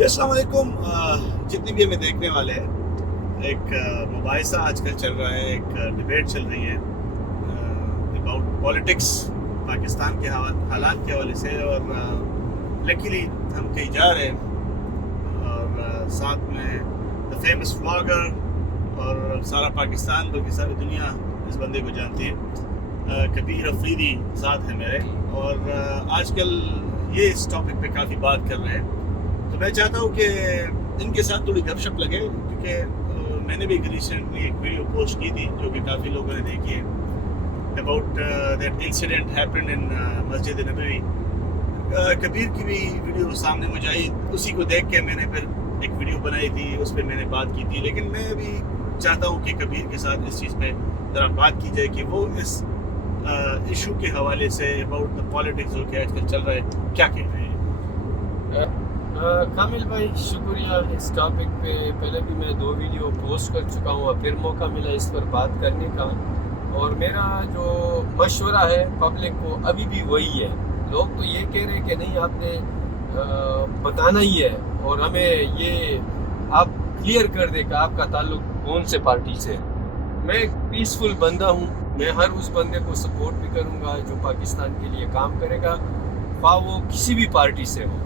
جی السلام علیکم. جتنے بھی ہمیں دیکھنے والے ہیں, ایک مباحثہ آج کل چل رہا ہے, ایک ڈبیٹ چل رہی ہے اباؤٹ پالیٹکس پاکستان کے حالات کے حوالے سے, اور لکیلی ہم کہیں جا رہے ہیں اور ساتھ میں دا فیمس بلاگر اور سارا پاکستان بلکہ ساری دنیا اس بندے کو جانتی ہے, کبیر افریدی ساتھ ہے میرے, اور آج کل یہ اس ٹاپک پہ کافی بات کر رہے ہیں. تو میں چاہتا ہوں کہ ان کے ساتھ تھوڑی گپ شپ لگے, کیونکہ میں نے بھی ریسنٹلی ایک ویڈیو پوسٹ کی تھی جو کہ کافی لوگوں نے دیکھی ہے, about that incident happened in Masjid Nabawi. کبیر کی بھی ویڈیو سامنے مجھے آئی, اسی کو دیکھ کے میں نے پھر ایک ویڈیو بنائی تھی, اس پہ میں نے بات کی تھی. لیکن میں بھی چاہتا ہوں کہ کبیر کے ساتھ اس چیز پہ ذرا بات کی جائے کہ وہ اس ایشو کے حوالے سے اباؤٹ دا پالیٹکس جو کہ آج کل چل رہا ہے کیا کہہ رہے ہیں. کامل بھائی شکریہ. اس ٹاپک پہ پہلے بھی میں 2 ویڈیو پوسٹ کر چکا ہوں, اور پھر موقع ملا اس پر بات کرنے کا, اور میرا جو مشورہ ہے پبلک کو ابھی بھی وہی ہے. لوگ تو یہ کہہ رہے ہیں کہ نہیں آپ نے بتانا ہی ہے اور ہمیں یہ آپ کلیئر کر دے کہ آپ کا تعلق کون سے پارٹی سے ہے. میں ایک پیسفل بندہ ہوں, میں ہر اس بندے کو سپورٹ بھی کروں گا جو پاکستان کے لیے کام کرے گا, خواہ وہ کسی بھی پارٹی سے ہو,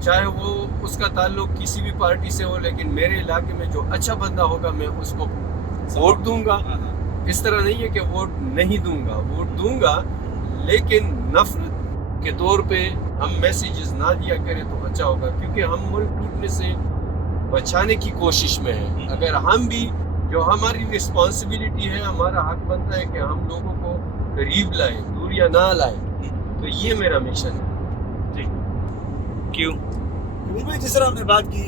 چاہے وہ اس کا تعلق کسی بھی پارٹی سے ہو. لیکن میرے علاقے میں جو اچھا بندہ ہوگا میں اس کو ووٹ دوں گا. اس طرح نہیں ہے کہ ووٹ نہیں دوں گا, ووٹ دوں گا, لیکن نفرت کے طور پہ ہم میسیجز نہ دیا کریں تو اچھا ہوگا, کیونکہ ہم ملک ٹوٹنے سے بچانے کی کوشش میں ہیں. اگر ہم بھی, جو ہماری رسپانسبلٹی ہے, ہمارا حق بنتا ہے کہ ہم لوگوں کو قریب لائیں, دوریاں نہ لائیں, تو یہ میرا مشن ہے. کیوں بھائی, جس طرح ہم نے بات کی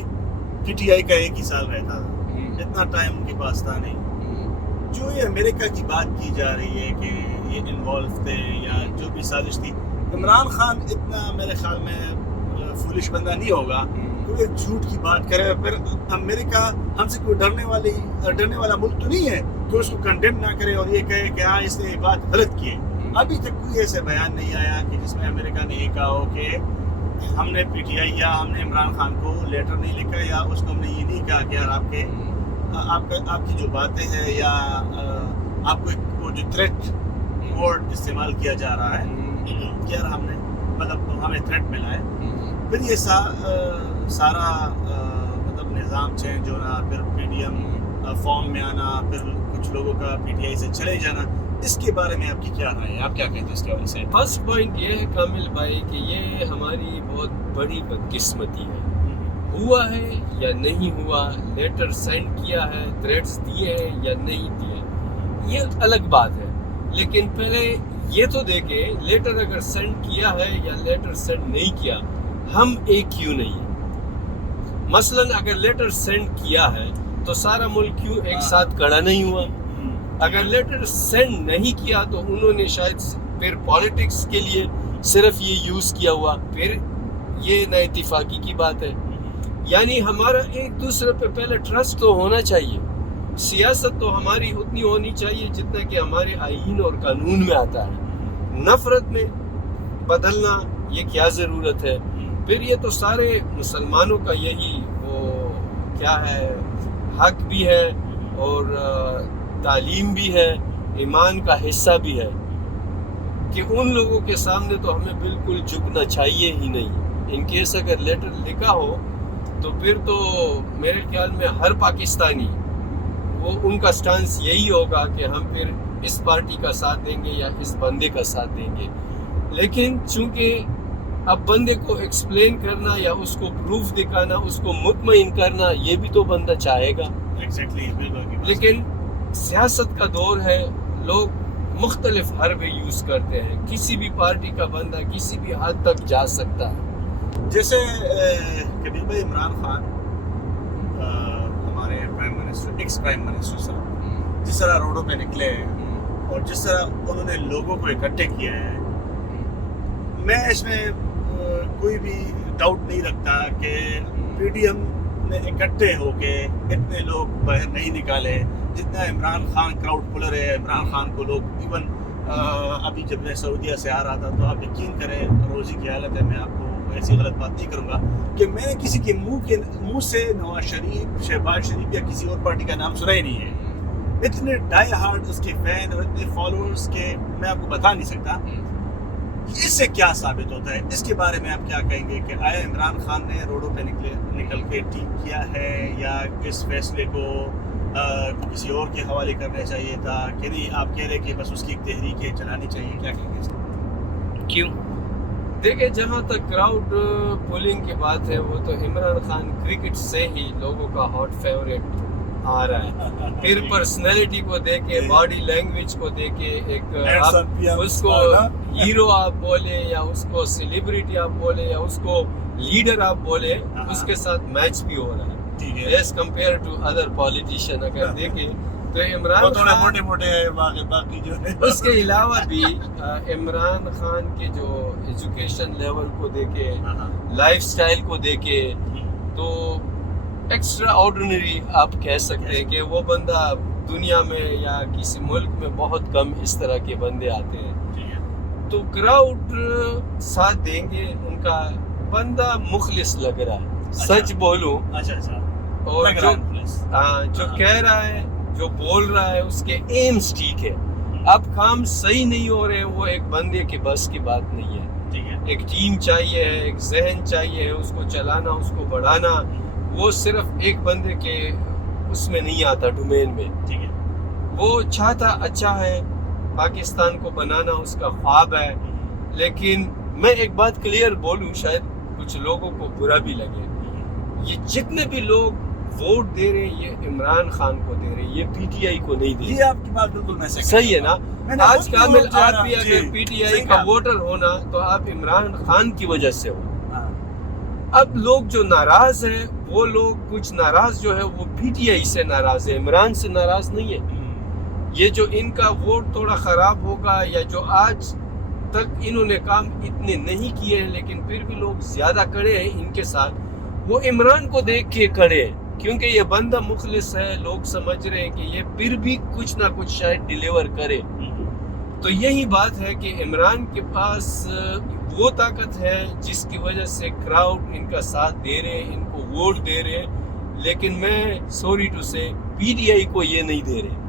پی ٹی آئی کا 1 ہی سال رہتا تھا, اتنا ٹائم ان کے پاس تھا نہیں. جو یہ امریکہ کی بات کی جا رہی ہے کہ یہ انوالو تھے یا جو بھی سازش تھی, عمران خان اتنا میرے خیال میں فولش بندہ نہیں ہوگا کہ ایک جھوٹ کی بات کرے. پھر امریکہ ہم سے کوئی ڈرنے والا ملک تو نہیں ہے کہ اس کو کنڈیم نہ کرے اور یہ کہے کہ ہاں اس نے یہ بات غلط کی ہے. ابھی تک کوئی ایسے بیان نہیں آیا کہ جس میں امریکہ نے یہ کہا ہو کہ ہم نے پی ٹی آئی یا ہم نے عمران خان کو لیٹر نہیں لکھا, یا اس کو ہم نے یہ نہیں کہا کہ یار آپ کی جو باتیں ہیں یا آپ کو وہ جو تھریٹ ورڈ استعمال کیا جا رہا ہے کہ یار ہم نے مطلب ہمیں تھریٹ ملا ہے. پھر یہ سارا مطلب نظام چینج ہونا, پھر پی ڈی ایم فارم میں آنا, پھر کچھ لوگوں کا پی ٹی آئی سے چلے جانا, اس کے بارے میں آپ کی کیا رائے ہے, آپ کیا کہتے ہیں اس کے حوالے سے؟ فرسٹ پوائنٹ یہ ہے کامل بھائی کہ یہ ہماری بہت بڑی بدقسمتی ہے. ہوا ہے یا نہیں ہوا, لیٹر سینڈ کیا ہے, تھریٹس دیے ہیں یا نہیں دیے, یہ الگ بات ہے. لیکن پہلے یہ تو دیکھیں لیٹر اگر سینڈ کیا ہے یا لیٹر سینڈ نہیں کیا, ہم ایک کیوں نہیں ہیں. مثلاً اگر لیٹر سینڈ کیا ہے تو سارا ملک کیوں ایک ساتھ کھڑا نہیں ہوا. اگر لیٹر سینڈ نہیں کیا تو انہوں نے شاید پھر پالیٹکس کے لیے صرف یہ یوز کیا ہوا, پھر یہ نا اتفاقی کی بات ہے. یعنی ہمارا ایک دوسرے پہ پہلے ٹرسٹ تو ہونا چاہیے. سیاست تو ہماری اتنی ہونی چاہیے جتنا کہ ہمارے آئین اور قانون میں آتا ہے. نفرت میں بدلنا یہ کیا ضرورت ہے. پھر یہ تو سارے مسلمانوں کا یہی وہ کیا ہے, حق بھی ہے اور تعلیم بھی ہے, ایمان کا حصہ بھی ہے, کہ ان لوگوں کے سامنے تو ہمیں بالکل جھکنا چاہیے ہی نہیں. ان کیس اگر لیٹر لکھا ہو تو پھر تو میرے خیال میں ہر پاکستانی وہ ان کا سٹانس یہی ہوگا کہ ہم پھر اس پارٹی کا ساتھ دیں گے یا اس بندے کا ساتھ دیں گے. لیکن چونکہ اب بندے کو ایکسپلین کرنا یا اس کو پروف دکھانا, اس کو مطمئن کرنا, یہ بھی تو بندہ چاہے گا. لیکن سیاست کا دور ہے, لوگ مختلف حربے یوز کرتے ہیں, کسی بھی پارٹی کا بندہ کسی بھی حد تک جا سکتا ہے. جیسے کبیر بھائی, عمران خان ہمارے prime minister, ex prime minister صاحب, جس طرح روڈوں پہ نکلے ہیں اور جس طرح انہوں نے لوگوں کو اکٹھے کیا ہے, میں اس میں کوئی بھی ڈاؤٹ نہیں رکھتا کہ پی ڈی ایم نے اکٹھے ہو کے اتنے لوگ باہر نہیں نکالے جتنا عمران خان کراؤڈ پلر ہے. عمران خان کو لوگ ایون ابھی جب میں سعودیہ سے آ رہا تھا تو آپ یقین کریں روزی کی حالت ہے, میں آپ کو ایسی غلط بات نہیں کروں گا کہ میں نے کسی کے منہ سے نواز شریف، شہباز شریف یا کسی اور پارٹی کا نام سنا ہی نہیں ہے. اتنے ڈائی ہارڈ اس کے فین اور اتنے فالوورز کے میں آپ کو بتا نہیں سکتا. اس سے کیا ثابت ہوتا ہے؟ اس کے بارے میں آپ کیا کہیں گے کہ آیا عمران خان نے روڈوں پہ نکل کے ٹھیک کیا ہے، یا اس فیصلے کو کسی اور کے حوالے کرنا چاہیے تھا کہ نہیں؟ آپ کہہ رہے کہ بس اس کی ایک تحریک چلانی چاہیے، کیا کہیں گے اس کو؟ کیوں؟ دیکھیں، جہاں تک کراؤڈ پولنگ کی بات ہے، وہ تو عمران خان کرکٹ سے ہی لوگوں کا ہاٹ فیوریٹ آ رہا ہے. پھر پرسنالٹی کو دیکھے، باڈی لینگویج کو دیکھے، ایک آپ اس کو ہیرو آپ بولے یا اس کو سیلیبریٹی آپ بولے یا اس کو لیڈر آپ بولے، اس کے ساتھ میچ بھی ہو رہا ہے as compare to other politician. اگر دیکھیں تو عمران خان باقی جو ہے اس کے علاوہ بھی عمران خان کے جو ایجوکیشن لیول کو دیکھے، لائف سٹائل کو دیکھے، تو ایکسٹرا آرڈینری آپ کہہ سکتے ہیں کہ وہ بندہ دنیا میں یا کسی ملک میں بہت کم اس طرح کے بندے آتے ہیں. تو کراؤڈ ساتھ دیں گے، ان کا بندہ مخلص لگ رہا ہے. سچ بولوں، اور جو کہہ رہا ہے، جو بول رہا ہے، اس کے ایمز ٹھیک ہے. اب کام صحیح نہیں ہو رہے ہیں، وہ ایک بندے کے بس کی بات نہیں ہے. ایک ٹیم چاہیے ہے، ایک ذہن چاہیے ہے، اس کو چلانا، اس کو بڑھانا. وہ صرف ایک بندے کے اس میں نہیں آتا، ڈومین میں. وہ چاہتا اچھا ہے، پاکستان کو بنانا اس کا خواب ہے. لیکن میں ایک بات کلیئر بولوں، شاید کچھ لوگوں کو برا بھی لگے، یہ جتنے بھی لوگ ووٹ دے رہے ہیں یہ عمران خان کو دے رہے ہیں، یہ پی ٹی آئی کو نہیں دے رہے. یہ آپ کی بات بالکل میں صحیح ہے نا؟ آج کامل آپ بھی اگر پی ٹی آئی کا ووٹر ہونا تو آپ عمران خان کی وجہ سے ہو. اب لوگ جو ناراض ہیں، وہ لوگ کچھ ناراض جو ہے وہ پی ٹی آئی سے ناراض ہے، عمران سے ناراض نہیں ہے. یہ جو ان کا ووٹ تھوڑا خراب ہوگا، یا جو آج تک انہوں نے کام اتنے نہیں کیے ہیں لیکن پھر بھی لوگ زیادہ کڑے ہیں ان کے ساتھ، وہ عمران کو دیکھ کے کڑے ہیں کیونکہ یہ بندہ مخلص ہے. لوگ سمجھ رہے ہیں کہ یہ پھر بھی کچھ نہ کچھ شاید ڈیلیور کرے. تو یہی بات ہے کہ عمران کے پاس وہ طاقت ہے جس کی وجہ سے کراؤڈ ان کا ساتھ دے رہے ہیں، ان کو ووٹ دے رہے ہیں. لیکن میں سوری ٹو سے پی ٹی آئی کو یہ نہیں دے رہے.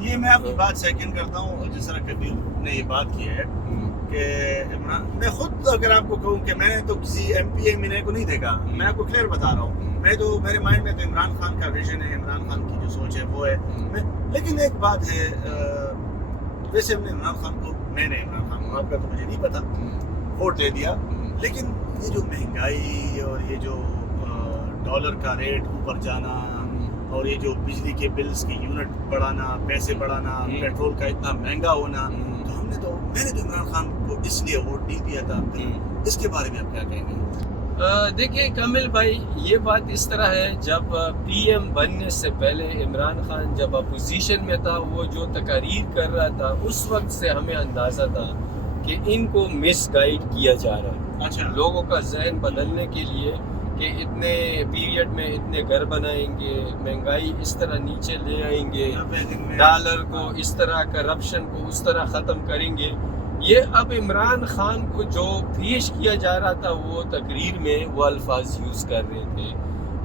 یہ میں آپ کی بات سیکنڈ کرتا ہوں. جس طرح کبیر نے یہ بات کی ہے کہ عمران، میں خود اگر آپ کو کہوں کہ میں نے تو کسی ایم پی ایم کو نہیں دیکھا، میں آپ کو کلیئر بتا رہا ہوں. میں تو میرے مائنڈ میں تو عمران خان کا ویژن ہے، عمران خان کی جو سوچ ہے وہ ہے. لیکن ایک بات ہے، ویسے ہم نے عمران خان کو، میں نے عمران خان کو، آپ کا تو مجھے نہیں پتا، ووٹ دے دیا. لیکن یہ جو مہنگائی اور یہ جو ڈالر کا ریٹ اوپر جانا اور یہ جو بجلی کے بلز کی یونٹ بڑھانا، پیسے بڑھانا، پیٹرول کا اتنا مہنگا ہونا، تو میں نے تو عمران خان کو اس لیے ووٹ نہیں دیا تھا. اس کے بارے میں آپ کیا کہیں گے؟ دیکھیں کامل بھائی، یہ بات اس طرح ہے، جب پی ایم بننے سے پہلے عمران خان جب اپوزیشن میں تھا، وہ جو تقاریر کر رہا تھا اس وقت سے ہمیں اندازہ تھا کہ ان کو مس گائیڈ کیا جا رہا ہے. لوگوں کا ذہن بدلنے کے لیے کہ اتنے پیریڈ میں اتنے گھر بنائیں گے، مہنگائی اس طرح نیچے لے آئیں گے، ڈالر کو اس طرح، کرپشن کو اس طرح ختم کریں گے. یہ اب عمران خان کو جو پیش کیا جا رہا تھا وہ تقریر میں وہ الفاظ یوز کر رہے تھے.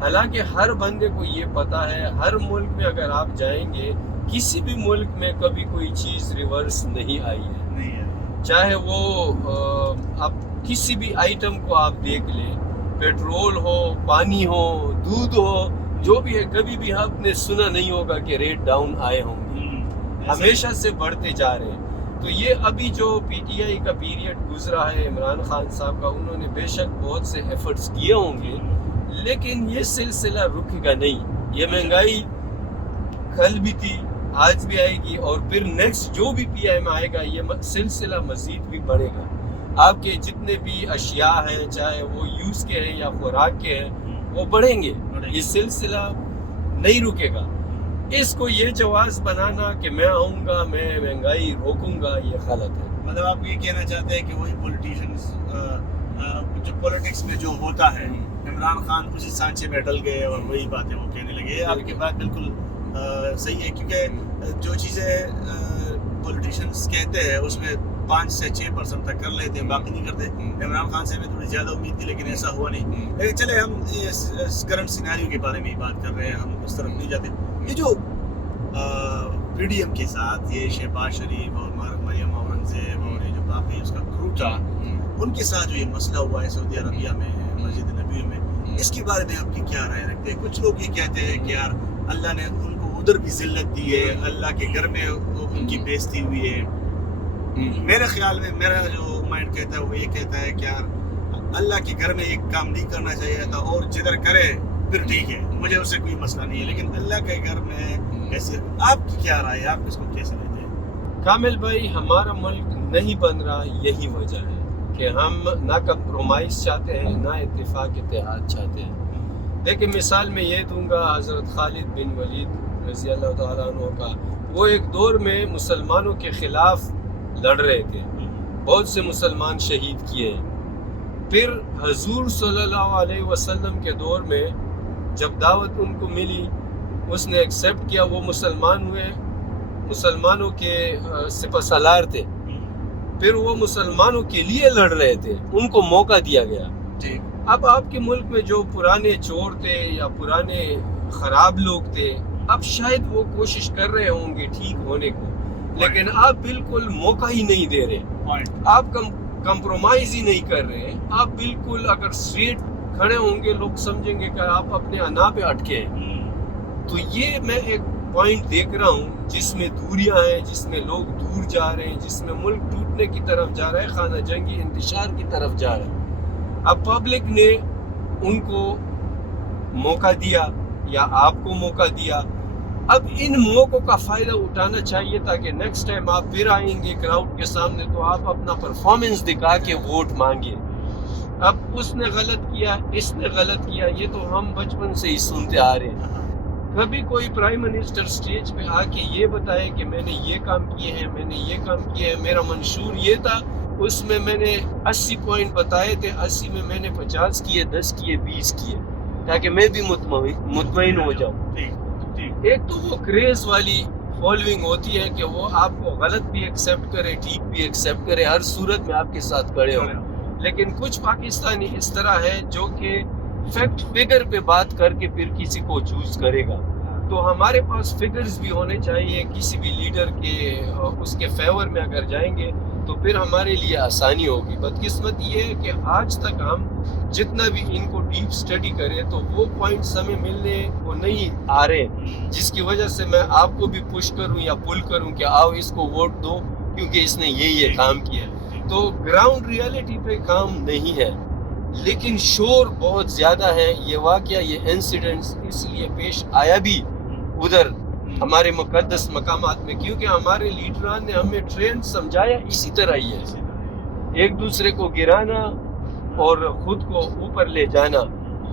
حالانکہ ہر بندے کو یہ پتا ہے، ہر ملک میں اگر آپ جائیں گے، کسی بھی ملک میں کبھی کوئی چیز ریورس نہیں آئی ہے. چاہے وہ آپ کسی بھی آئٹم کو آپ دیکھ لیں، پیٹرول ہو، پانی ہو، دودھ ہو، جو بھی ہے، کبھی بھی آپ نے سنا نہیں ہوگا کہ ریٹ ڈاؤن آئے ہوں گے. ہمیشہ سے بڑھتے جا رہے ہیں. تو یہ ابھی جو پی ٹی آئی کا پیریڈ گزرا ہے عمران خان صاحب کا، انہوں نے بے شک بہت سے ایفرٹس کیے ہوں گے، لیکن یہ سلسلہ رکے گا نہیں. یہ مہنگائی کل بھی تھی، آج بھی آئے گی، اور پھر نیکسٹ جو بھی پی ایم آئے گا یہ سلسلہ مزید بھی بڑھے گا. آپ کے جتنے بھی اشیاء ہیں، چاہے وہ یوز کے ہیں یا خوراک کے ہیں، وہ بڑھیں گے. یہ سلسلہ نہیں رکے گا. اس کو یہ جواز بنانا کہ میں آؤں گا، میں مہنگائی روکوں گا، یہ غلط ہے. مطلب آپ یہ کہنا چاہتے ہیں کہ وہی پولیٹیشنز جو پولیٹکس میں جو ہوتا ہے، عمران خان اسی سانچے میں ڈل گئے اور وہی باتیں وہ کہنے لگے. آپ کی بات بالکل صحیح ہے، کیونکہ جو چیزیں پولیٹیشنز کہتے ہیں اس میں 5 سے 6% تک کر لیتے ہیں, باقی نہیں کرتے. عمران خان سے ہمیں تھوڑی زیادہ امید تھی لیکن ایسا ہوا نہیں. لیکن چلے ہم اس کرنٹ سیناریو کے بارے میں ہی بات کر رہے ہیں, ہم اس طرف نہیں جاتے. یہ جو پی ڈی ایم کے ساتھ یہ شہباز شریف اور مریم اورنگزیب اور یہ جو باقی اس کا کرو تھا, ان کے ساتھ جو یہ مسئلہ ہوا ہے سعودی عربیہ میں مسجد نبوی میں, اس کے بارے میں آپ کی کیا رائے رکھتے ہیں؟ کچھ لوگ یہ کہتے ہیں کہ یار اللہ نے ان کو ادھر بھی ذلت دی ہے, اللہ کے گھر میں ان کی بےزتی ہوئی ہے. میرے خیال میں میرا جو مائنڈ کہتا ہے وہ یہ کہتا ہے کہ یار اللہ کے گھر میں ایک کام نہیں کرنا چاہیے تھا, اور جدھر کرے پھر ٹھیک ہے, مجھے اس سے کوئی مسئلہ نہیں ہے, لیکن اللہ کے گھر میں ایسے. آپ کی کیا رائے ہے, آپ اس کو کیسے لیتے ہیں؟ کامل بھائی, ہمارا ملک نہیں بن رہا یہی وجہ ہے کہ ہم نہ کمپرومائز چاہتے ہیں نہ اتفاق اتحاد چاہتے ہیں. دیکھیں مثال میں یہ دوں گا, حضرت خالد بن ولید رضی اللہ تعالیٰ عنہ کا, وہ ایک دور میں مسلمانوں کے خلاف لڑ رہے تھے, بہت سے مسلمان شہید کیے. پھر حضور صلی اللہ علیہ وسلم کے دور میں جب دعوت ان کو ملی, اس نے ایکسیپٹ کیا, وہ مسلمان ہوئے, مسلمانوں کے سپہ سالار تھے. پھر وہ مسلمانوں کے لیے لڑ رہے تھے, ان کو موقع دیا گیا. اب آپ کے ملک میں جو پرانے چور تھے یا پرانے خراب لوگ تھے, اب شاید وہ کوشش کر رہے ہوں گے ٹھیک ہونے کو, لیکن آپ بالکل موقع ہی نہیں دے رہے, آپ کمپرومائز ہی نہیں کر رہے. آپ بالکل اگر اسٹریٹ کھڑے ہوں گے لوگ سمجھیں گے کہ آپ اپنے انا پہ اٹکے ہیں. تو یہ میں ایک پوائنٹ دیکھ رہا ہوں جس میں دوریاں ہیں, جس میں لوگ دور جا رہے ہیں, جس میں ملک ٹوٹنے کی طرف جا رہا ہے, خانہ جنگی انتشار کی طرف جا رہا ہے. اب پبلک نے ان کو موقع دیا یا آپ کو موقع دیا, اب ان موقعوں کا فائدہ اٹھانا چاہیے تاکہ نیکسٹ ٹائم آپ پھر آئیں گے کراؤڈ کے سامنے تو آپ اپنا پرفارمنس دکھا کے ووٹ مانگیں. اب اس نے غلط کیا, اس نے غلط کیا, یہ تو ہم بچپن سے ہی سنتے آ رہے ہیں. کبھی کوئی پرائم منسٹر سٹیج پہ آ کے یہ بتائے کہ میں نے یہ کام کیے ہیں, میں نے یہ کام کیے ہیں, میرا منشور یہ تھا, اس میں میں نے 80 پوائنٹ بتائے تھے, 80 میں میں نے 50 کیے, 10 کیے, 20 کیے, تاکہ میں بھی مطمئن ہو جاؤں. ایک تو وہ کریز والی فالوئنگ ہوتی ہے کہ وہ آپ کو غلط بھی ایکسیپٹ کرے, ٹھیک بھی ایکسیپٹ کرے, ہر صورت میں آپ کے ساتھ کھڑے ہو. لیکن کچھ پاکستانی اس طرح ہے جو کہ فیکٹ فگر پہ بات کر کے پھر کسی کو چوز کرے گا. تو ہمارے پاس فگرز بھی ہونے چاہیے کسی بھی لیڈر کے, اس کے فیور میں اگر جائیں گے تو پھر ہمارے لیے آسانی ہوگی. بدقسمت یہ ہے کہ آج تک ہم جتنا بھی ان کو ڈیپ سٹڈی کریں تو وہ پوائنٹس ہمیں ملنے کو نہیں آ رہے, جس کی وجہ سے میں آپ کو بھی پش کروں یا پل کروں کہ آؤ اس کو ووٹ دو کیونکہ اس نے یہ کام کیا. تو گراؤنڈ ریالٹی پہ کام نہیں ہے, لیکن شور بہت زیادہ ہے. یہ واقعہ, یہ انسیڈنٹس اس لیے پیش آیا بھی ادھر ہمارے مقدس مقامات میں کیونکہ ہمارے لیڈران نے ہمیں ٹرین سمجھایا اسی طرح ہی ہے, ایک دوسرے کو گرانا اور خود کو اوپر لے جانا.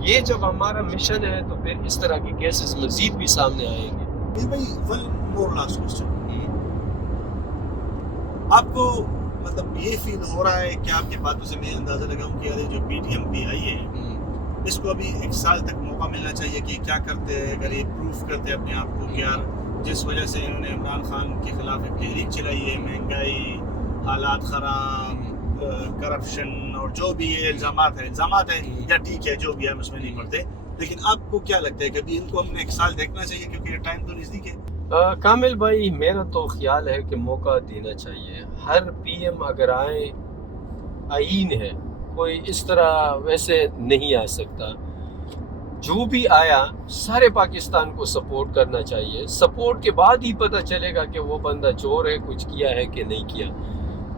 یہ جب ہمارا مشن ہے تو پھر اس طرح کے کیسز مزید بھی سامنے آئیں گے. بھائی ون مور لاسٹ کوسچن, آپ کو مطلب یہ فیل ہو رہا ہے کہ آپ کی باتوں سے میں اندازہ لگاؤں کہ جو پی ٹی ایم پی آئی ہے اس کو ابھی 1 سال تک موقع ملنا چاہیے کہ کیا کرتے ہیں, اگر یہ پروف کرتے ہیں اپنے آپ کو کہ یار جس وجہ سے انہوں نے عمران خان کے خلاف ایک تحریک چلائی ہے, مہنگائی, حالات خراب, کرپشن اور جو بھی یہ الزامات ہیں یا ٹھیک ہے جو بھی ہم اس میں نہیں پڑھتے, لیکن آپ کو کیا لگتا ہے کہ ابھی ان کو ہم نے 1 سال دیکھنا چاہیے کیونکہ یہ ٹائم تو نزدیک ہے؟ کامل بھائی, میرا تو خیال ہے کہ موقع دینا چاہیے. ہر پی ایم اگر آئیں, آئین ہے, کوئی اس طرح ویسے نہیں آ سکتا. جو بھی آیا سارے پاکستان کو سپورٹ کرنا چاہیے. سپورٹ کے بعد ہی پتہ چلے گا کہ وہ بندہ چور ہے, کچھ کیا ہے کہ نہیں کیا.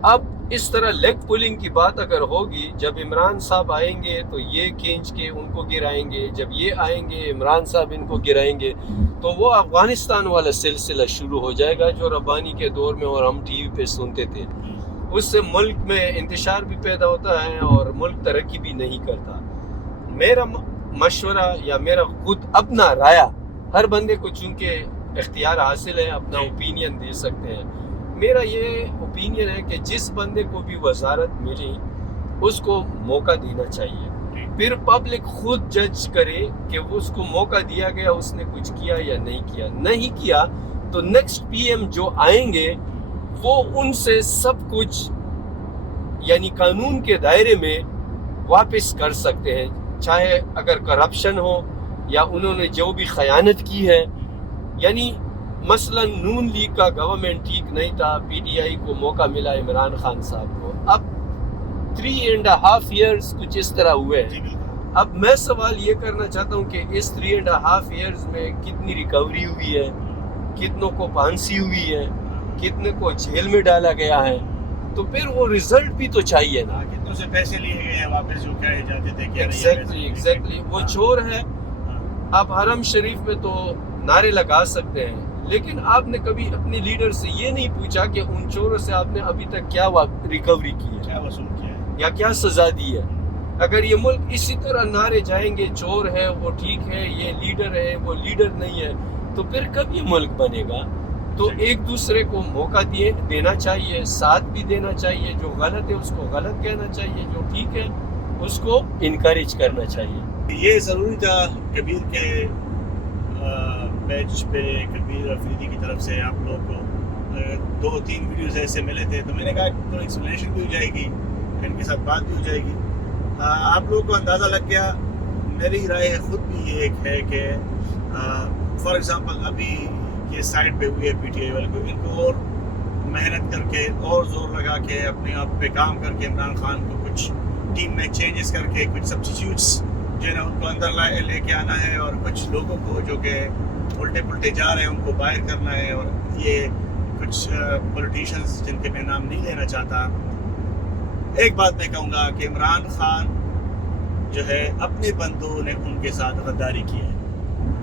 اب اس طرح لیگ پولنگ کی بات اگر ہوگی, جب عمران صاحب آئیں گے تو یہ کھینچ کے ان کو گرائیں گے, جب یہ آئیں گے عمران صاحب ان کو گرائیں گے, تو وہ افغانستان والا سلسلہ شروع ہو جائے گا جو ربانی کے دور میں اور ہم ٹی وی پہ سنتے تھے. اس سے ملک میں انتشار بھی پیدا ہوتا ہے اور ملک ترقی بھی نہیں کرتا. میرا مشورہ یا میرا خود اپنا رائے, ہر بندے کو چونکہ اختیار حاصل ہے اپنا اوپینین دے سکتے ہیں, میرا یہ اوپینین ہے کہ جس بندے کو بھی وزارت ملی اس کو موقع دینا چاہیے. پھر پبلک خود جج کرے کہ اس کو موقع دیا گیا, اس نے کچھ کیا یا نہیں کیا تو نیکسٹ پی ایم جو آئیں گے وہ ان سے سب کچھ یعنی قانون کے دائرے میں واپس کر سکتے ہیں، چاہے اگر کرپشن ہو یا انہوں نے جو بھی خیانت کی ہے. یعنی مثلا نون لیگ کا گورنمنٹ ٹھیک نہیں تھا، پی ٹی آئی کو موقع ملا عمران خان صاحب کو، اب 3.5 ایئرز کچھ اس طرح ہوئے ہیں. اب میں سوال یہ کرنا چاہتا ہوں کہ اس 3.5 ایئرز میں کتنی ریکوری ہوئی ہے، کتنوں کو پھانسی ہوئی ہے، کتنے کو جیل میں ڈالا گیا ہے، تو پھر وہ رزلٹ بھی تو چاہیے نا. کتنوں سے پیسے لیے گئے ہیں واپس جو کہے جاتے تھے کہ ایگزیکٹلی وہ چور ہے. آپ حرم شریف میں تو نعرے لگا سکتے ہیں، لیکن آپ نے کبھی اپنے لیڈر سے یہ نہیں پوچھا کہ ان چوروں سے آپ نے ابھی تک کیا ریکوری کی ہے، کیا وصول کیا ہے یا کیا سزا دی ہے. اگر یہ ملک اسی طرح نعرے جائیں گے، چور ہے وہ ٹھیک ہے، یہ لیڈر ہے وہ لیڈر نہیں ہے، تو پھر کب یہ ملک بنے گا؟ تو ایک دوسرے کو موقع دینا چاہیے، ساتھ بھی دینا چاہیے. جو غلط ہے اس کو غلط کہنا چاہیے، جو ٹھیک ہے اس کو انکریج کرنا چاہیے. یہ ضروری تھا. کبیر کے پیج پہ کبیر افریدی کی طرف سے آپ لوگ کو 2-3 ویڈیوز ایسے ملے تھے، تو میں نے کہا تو ایکسپلینیشن بھی ہو جائے گی، ان کے ساتھ بات بھی ہو جائے گی. آپ لوگوں کو اندازہ لگ گیا. میری رائے خود بھی یہ ایک ہے کہ فار ایگزامپل ابھی یہ سائڈ پہ ہوئی ہے پی ٹی آئی والے کو، ان کو اور محنت کر کے اور زور لگا کے اپنے آپ پہ کام کر کے عمران خان کو کچھ ٹیم میں چینجز کر کے کچھ سبسٹیٹیوٹس جو ہے نا ان کو اندر لے کے آنا ہے، اور کچھ لوگوں کو جو کہ الٹے پلٹے جا رہے ہیں ان کو باہر کرنا ہے. اور یہ کچھ پولیٹیشنز جن کے میں نام نہیں لینا چاہتا. ایک بات میں کہوں گا کہ عمران خان جو ہے اپنے بندوں نے ان کے ساتھ غداری کی ہے،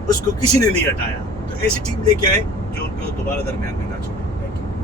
اس کو کسی نے نہیں ہٹایا. تو ایسی ٹیم لے کے آئے جو ان کو دوبارہ درمیان میں